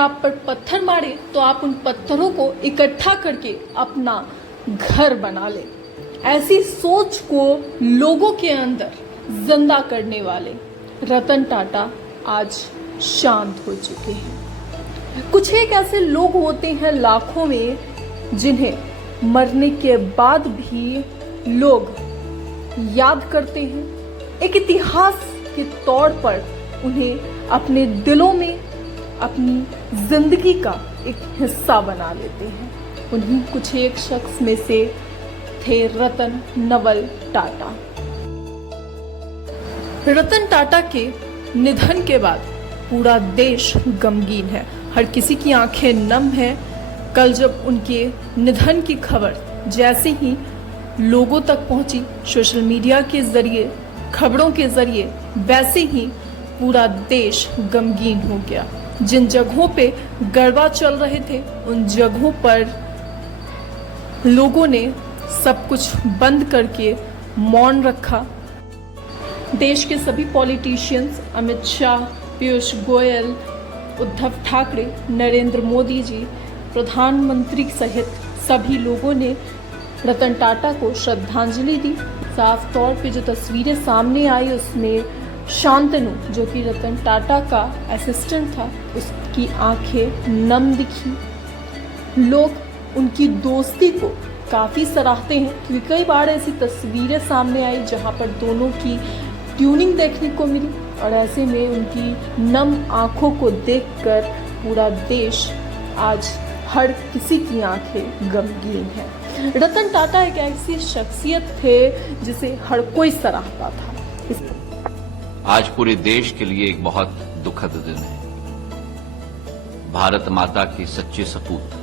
आप पर पत्थर मारे तो आप उन पत्थरों को इकट्ठा करके अपना घर बना ले। ऐसी सोच को लोगों के अंदर जिंदा करने वाले रतन टाटा आज शांत हो चुके हैं। कुछ एक ऐसे लोग होते हैं लाखों में, जिन्हें मरने के बाद भी लोग याद करते हैं, एक इतिहास के तौर पर उन्हें अपने दिलों में अपनी जिंदगी का एक हिस्सा बना लेते हैं। उन्हीं कुछ एक शख्स में से थे रतन नवल टाटा। रतन टाटा के निधन के बाद पूरा देश गमगीन है, हर किसी की आंखें नम है। कल जब उनके निधन की खबर जैसे ही लोगों तक पहुंची सोशल मीडिया के जरिए, खबरों के जरिए, वैसे ही पूरा देश गमगीन हो गया। जिन जगहों पे गरबा चल रहे थे उन जगहों पर लोगों ने सब कुछ बंद करके मौन रखा। देश के सभी पॉलिटिशियंस, अमित शाह, पीयूष गोयल, उद्धव ठाकरे, नरेंद्र मोदी जी, प्रधानमंत्री सहित सभी लोगों ने रतन टाटा को श्रद्धांजलि दी। साफ तौर पे जो तस्वीरें सामने आई उसमें शांतनु, जो कि रतन टाटा का असिस्टेंट था, उसकी आंखें नम दिखी। लोग उनकी दोस्ती को काफ़ी सराहते हैं, क्योंकि कई बार ऐसी तस्वीरें सामने आई जहां पर दोनों की ट्यूनिंग देखने को मिली, और ऐसे में उनकी नम आंखों को देखकर पूरा देश आज हर किसी की आंखें गमगीन है। रतन टाटा एक ऐसी शख्सियत थे जिसे हर कोई सराहता था। आज पूरे देश के लिए एक बहुत दुखद दिन है। भारत माता की सच्चे सपूत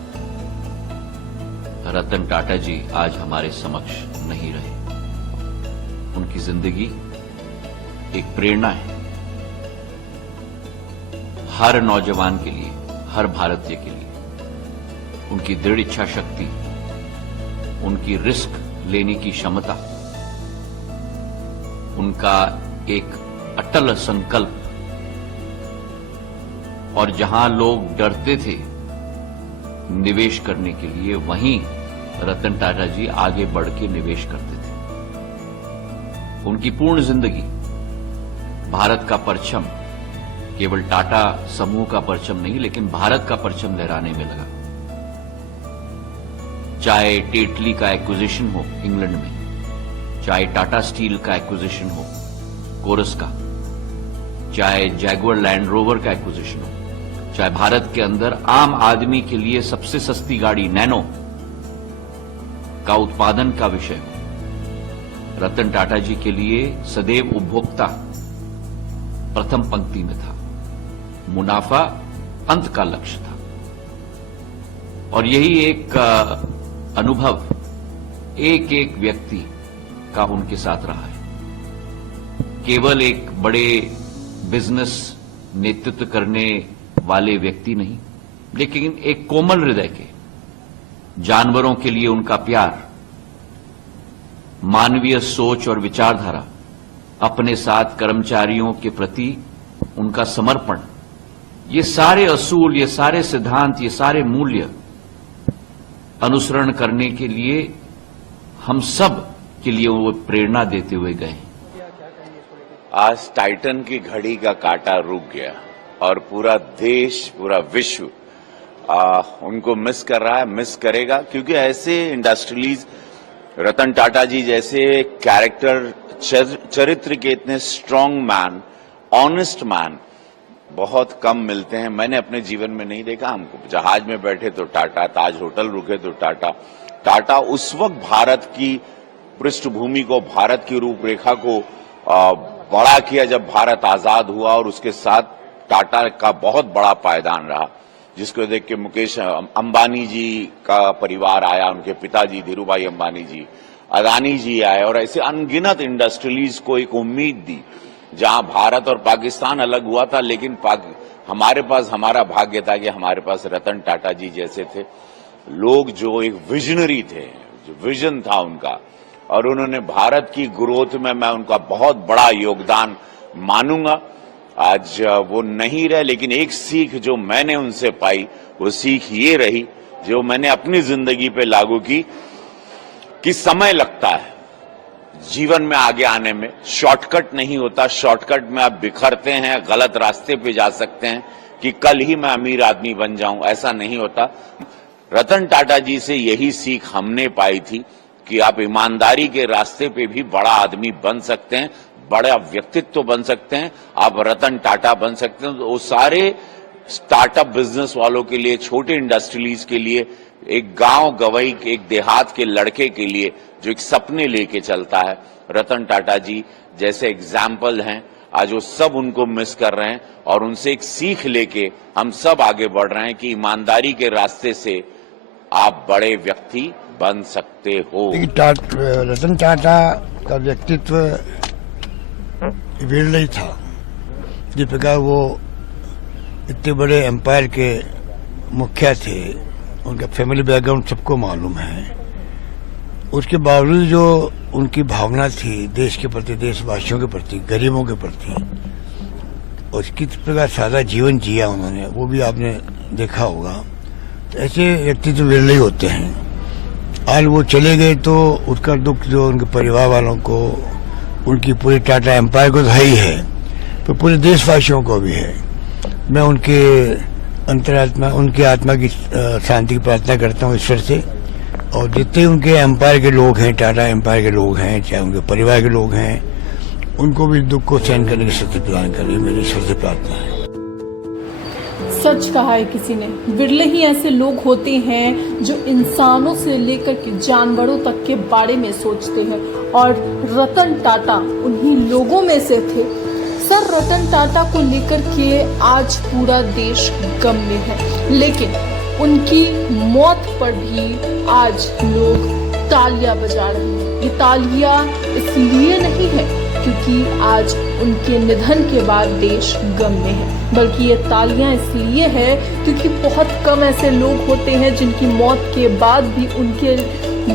रतन टाटा जी आज हमारे समक्ष नहीं रहे। उनकी जिंदगी एक प्रेरणा है हर नौजवान के लिए, हर भारतीय के लिए। उनकी दृढ़ इच्छा शक्ति, उनकी रिस्क लेने की क्षमता, उनका एक अटल संकल्प, और जहां लोग डरते थे निवेश करने के लिए, वहीं रतन टाटा जी आगे बढ़ के निवेश करते थे। उनकी पूर्ण जिंदगी भारत का परचम, केवल टाटा समूह का परचम नहीं, लेकिन भारत का परचम लहराने में लगा। चाहे टेटली का एक्विजिशन हो इंग्लैंड में, चाहे टाटा स्टील का एक्विजिशन हो कोरस का, चाहे जैगुआर लैंड रोवर का एक्विजिशन हो, चाहे भारत के अंदर आम आदमी के लिए सबसे सस्ती गाड़ी नैनो का उत्पादन का विषय हो, रतन टाटा जी के लिए सदैव उपभोक्ता प्रथम पंक्ति में था, मुनाफा अंत का लक्ष्य था। और यही एक अनुभव एक एक व्यक्ति का उनके साथ रहा है। केवल एक बड़े बिजनेस नेतृत्व करने वाले व्यक्ति नहीं, लेकिन एक कोमल हृदय के, जानवरों के लिए उनका प्यार, मानवीय सोच और विचारधारा, अपने साथ कर्मचारियों के प्रति उनका समर्पण, ये सारे असूल, ये सारे सिद्धांत, ये सारे मूल्य अनुसरण करने के लिए हम सब के लिए वो प्रेरणा देते हुए गए। आज टाइटन की घड़ी का कांटा रुक गया और पूरा देश, पूरा विश्व उनको मिस कर रहा है, मिस करेगा, क्योंकि ऐसे इंडस्ट्रियलीज, रतन टाटा जी जैसे कैरेक्टर, चरित्र के इतने स्ट्रांग मैन, ऑनेस्ट मैन बहुत कम मिलते हैं। मैंने अपने जीवन में नहीं देखा। हमको जहाज में बैठे तो टाटा, ताज होटल रुके तो टाटा। टाटा उस वक्त भारत की पृष्ठभूमि को, भारत की रूपरेखा को बड़ा किया जब भारत आजाद हुआ, और उसके साथ टाटा का बहुत बड़ा पायदान रहा, जिसको देख के मुकेश अंबानी जी का परिवार आया, उनके पिताजी धीरूभाई अंबानी जी, अदानी जी आए, और ऐसे अनगिनत इंडस्ट्रियलीज को एक उम्मीद दी। जहां भारत और पाकिस्तान अलग हुआ था, लेकिन हमारे पास, हमारा भाग्य था कि हमारे पास रतन टाटा जी जैसे थे लोग, जो एक विजनरी थे, जो विजन था उनका, और उन्होंने भारत की ग्रोथ में मैं उनका बहुत बड़ा योगदान मानूंगा। आज वो नहीं रहे, लेकिन एक सीख जो मैंने उनसे पाई वो सीख ये रही, जो मैंने अपनी जिंदगी पे लागू की, कि समय लगता है जीवन में आगे आने में, शॉर्टकट नहीं होता। शॉर्टकट में आप बिखरते हैं, गलत रास्ते पे जा सकते हैं कि कल ही मैं अमीर आदमी बन जाऊं, ऐसा नहीं होता। रतन टाटा जी से यही सीख हमने पाई थी कि आप ईमानदारी के रास्ते पे भी बड़ा आदमी बन सकते हैं, बड़ा व्यक्तित्व बन सकते हैं, आप रतन टाटा बन सकते हैं। तो वो सारे स्टार्टअप बिजनेस वालों के लिए, छोटे इंडस्ट्रीज के लिए, एक गांव गवई, एक देहात के लड़के के लिए जो एक सपने लेके चलता है, रतन टाटा जी जैसे एग्जाम्पल हैं। आज वो सब उनको मिस कर रहे हैं और उनसे एक सीख लेके हम सब आगे बढ़ रहे हैं कि ईमानदारी के रास्ते से आप बड़े व्यक्ति बन सकते हो। रतन टाटा का व्यक्तित्व विरल ही था। जिस प्रकार वो इतने बड़े एम्पायर के मुखिया थे, उनका फैमिली बैकग्राउंड सबको मालूम है। उसके बावजूद जो उनकी भावना थी देश के प्रति, देशवासियों के प्रति, गरीबों के प्रति, और किस प्रकार सादा जीवन जिया उन्होंने, वो भी आपने देखा होगा। तो ऐसे व्यक्ति तो विरल ही होते हैं। आज वो चले गए तो उसका दुख जो उनके परिवार वालों को, उनकी पूरी टाटा एम्पायर को तो है ही है, तो पूरे देशवासियों को भी है। मैं उनके अंतरात्मा, उनकी आत्मा की शांति की प्रार्थना करता हूँ ईश्वर से, और जितने उनके एम्पायर के लोग हैं, टाटा एम्पायर के लोग हैं, चाहे उनके परिवार के लोग हैं, उनको भी दुख को सहन करने की शक्ति प्रदान करें, मेरी ईश्वर से प्रार्थना है। सच कहा है किसी ने, विरले ही ऐसे लोग होते हैं जो इंसानों से लेकर के जानवरों तक के बारे में सोचते हैं, और रतन टाटा उन्हीं लोगों में से थे। सर, रतन टाटा को लेकर के आज पूरा देश गम में है, लेकिन उनकी मौत पर भी आज लोग तालियां बजा रहे हैं। ये तालियां इसलिए नहीं है क्योंकि आज उनके निधन के बाद देश गम में है, बल्कि ये तालियां इसलिए है क्योंकि बहुत कम ऐसे लोग होते हैं जिनकी मौत के बाद भी उनके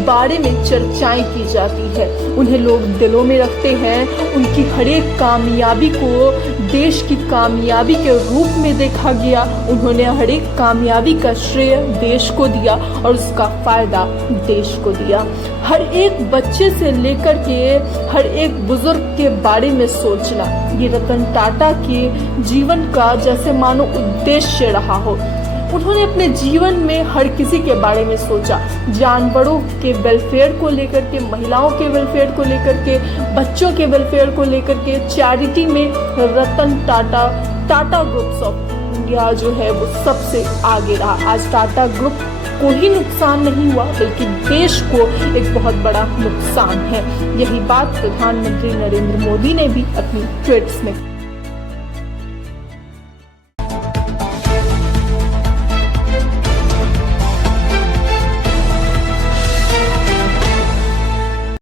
बारे में चर्चाएं की जाती है। उन्हें लोग दिलों में रखते हैं। उनकी हर एक कामयाबी को देश की कामयाबी के रूप में देखा गया। उन्होंने हर एक कामयाबी का श्रेय देश को दिया और उसका फायदा देश को दिया। हर एक बच्चे से लेकर के हर एक बुजुर्ग के बारे में सोचना, ये रतन टाटा के जीवन का जैसे मानो उद्देश्य रहा हो। उन्होंने अपने जीवन में हर किसी के बारे में सोचा, जानवरों के वेलफेयर को लेकर के, महिलाओं के वेलफेयर को लेकर के, बच्चों के वेलफेयर को लेकर के। चैरिटी में Ratan Tata, Tata groups of India जो है वो सबसे आगे रहा। आज टाटा ग्रुप को ही नुकसान नहीं हुआ बल्कि देश को एक बहुत बड़ा नुकसान है। यही बात प्रधानमंत्री नरेंद्र मोदी ने भी अपनी ट्वीट्स में